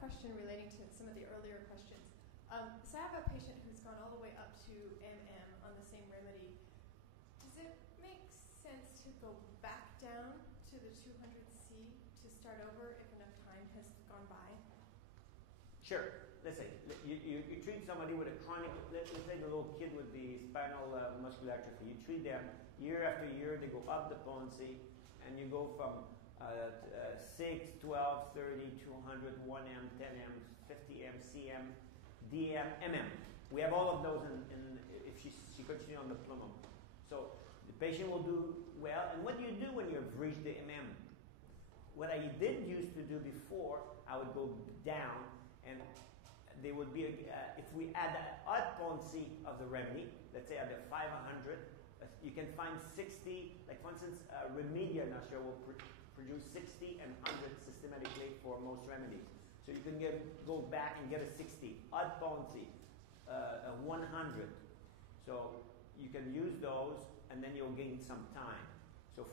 question relating to some of the earlier questions. So I have a patient who's gone all the way up to MM on the same remedy. Does it make sense to go back down to the 200C to start over if enough time has gone by? Sure. Let's say you treat somebody with a chronic, let's say the little kid with the spinal muscular atrophy. You treat them year after year, they go up the potency, and you go from 6, 12, 30, 200, 1M, 10M, 50M, CM, DM, MM. We have all of those if she continues on the plumum. So the patient will do well. And what do you do when you've reached the MM? What I did used to do before, I would go down, and there would be, if we add the odd potency of the remedy, let's say at the 500, you can find 60, like for instance, Remedia Nasher will produce 60 and 100 systematically for most remedies. So you can go back and get a 60. Odd potency, a 100. So you can use those, and then you'll gain some time. So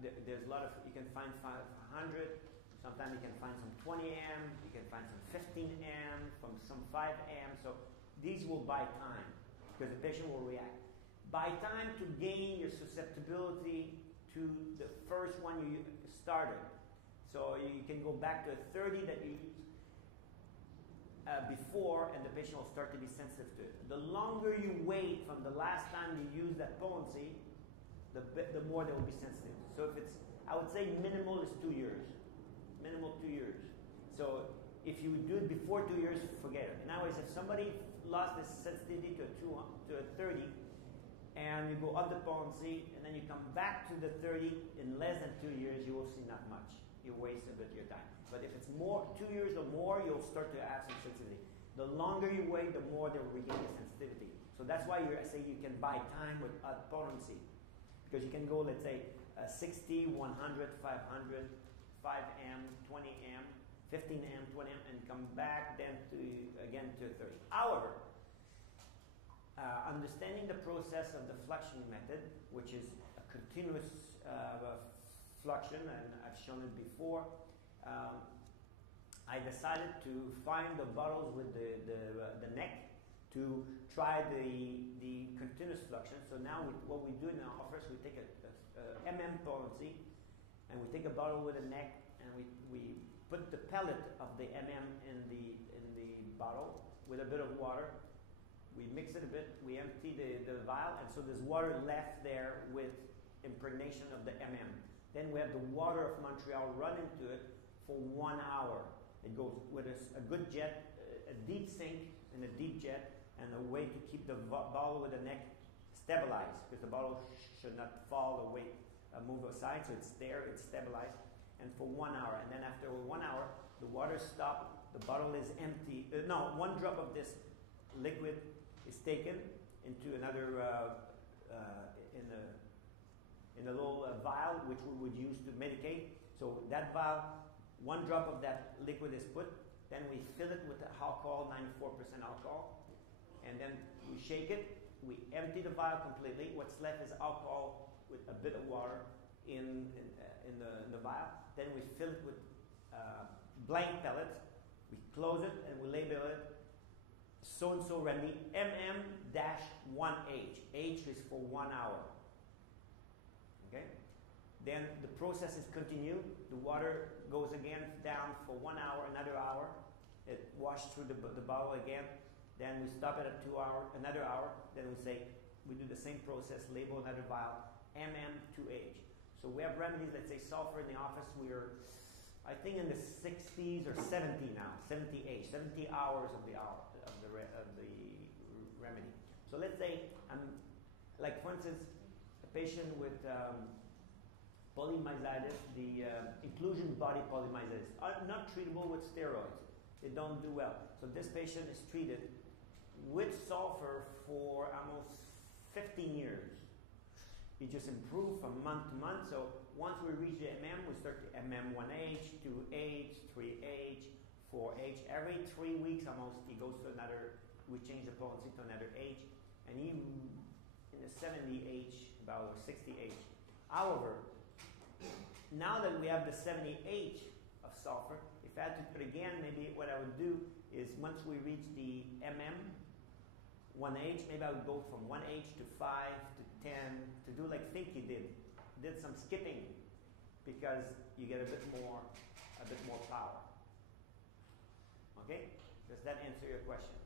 there's a lot of, you can find 500, sometimes you can find some 20M, you can find some 15M, from some 5M. So these will buy time, because the patient will react. Buy time to gain your susceptibility to the first one you started. So you can go back to a 30 that you used before, and the patient will start to be sensitive to it. The longer you wait from the last time you use that potency, the more they will be sensitive. So if it's, I would say minimal is 2 years. Minimal 2 years. So if you do it before 2 years, forget it. In other words, if somebody lost this sensitivity to a 30, and you go up the potency, and then you come back to the 30 in less than 2 years, you will see not much. You waste a bit of your time. But if it's more, 2 years or more, you'll start to have some sensitivity. The longer you wait, the more they'll regain the sensitivity. So that's why I say you can buy time with potency. Because you can go, let's say, 60, 100, 500, 5M, 20M, 15M, 20M, and come back then again to 30. However, understanding the process of the fluxion method, which is a continuous fluxion, and I've shown it before, I decided to find the bottles with the neck to try the continuous fluxion. So now what we do in our office, we take a MM potency, and we take a bottle with a neck, and we put the pellet of the MM in the bottle with a bit of water. We mix it a bit, we empty the vial, and so there's water left there with impregnation of the MM. Then we have the water of Montreal run into it for 1 hour. It goes with a good jet, a deep sink and a deep jet, and a way to keep the bottle with the neck stabilized, because the bottle should not fall or move aside, so it's there, it's stabilized, and for 1 hour. And then after 1 hour, the water stops, the bottle is empty. No, 1 drop of this liquid is taken into another in a little vial, which we would use to medicate. So that vial, 1 drop of that liquid is put, then we fill it with alcohol, 94% alcohol, and then we shake it, we empty the vial completely. What's left is alcohol with a bit of water in the vial. Then we fill it with blank pellets, we close it, and we label it so-and-so remedy, MM-1H. H is for 1 hour. Okay? Then the process is continued. The water goes again down for 1 hour, another hour. It washes through the bottle again. Then we stop it at 2 hours, another hour. Then we say, we do the same process, label another vial, MM2H. So we have remedies, let's say sulfur in the office. We're, I think, in the 60s or 70 now, 70H, 70 hours of the remedy. So let's say, like for instance, a patient with polymyositis, the inclusion body polymyositis, are not treatable with steroids. They don't do well. So this patient is treated with sulfur for almost 15 years. He just improved from month to month. So once we reach the MM, we start to MM1H, 2H, 3H, 4H. Every 3 weeks almost, he goes to another, we change the potency to another H. And he, in the 70H, about 60H. However, now that we have the 70H of sulfur, if I had to put again, maybe what I would do is once we reach the 1H, maybe I would go from 1H to 5 to 10 to do like Finky did some skipping, because you get a bit more power. Okay? Does that answer your question?